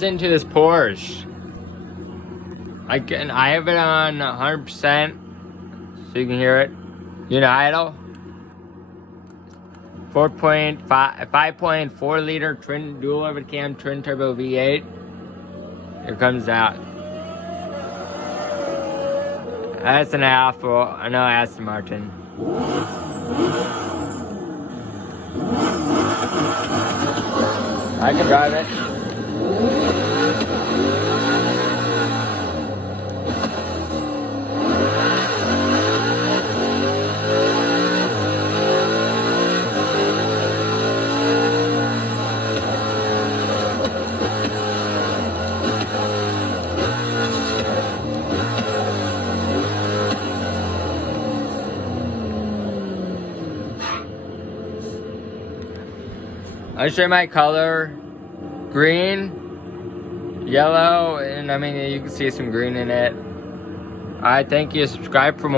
Into this Porsche. I have it on 100% so you can hear it. Idle. 5.4 liter twin dual overcam twin turbo V8. Here comes that. That's an Alpha. I know Aston Martin. I can drive it. I'll show you my color. Green, yellow, and you can see some green in it. Alright, thank you. Subscribe for more.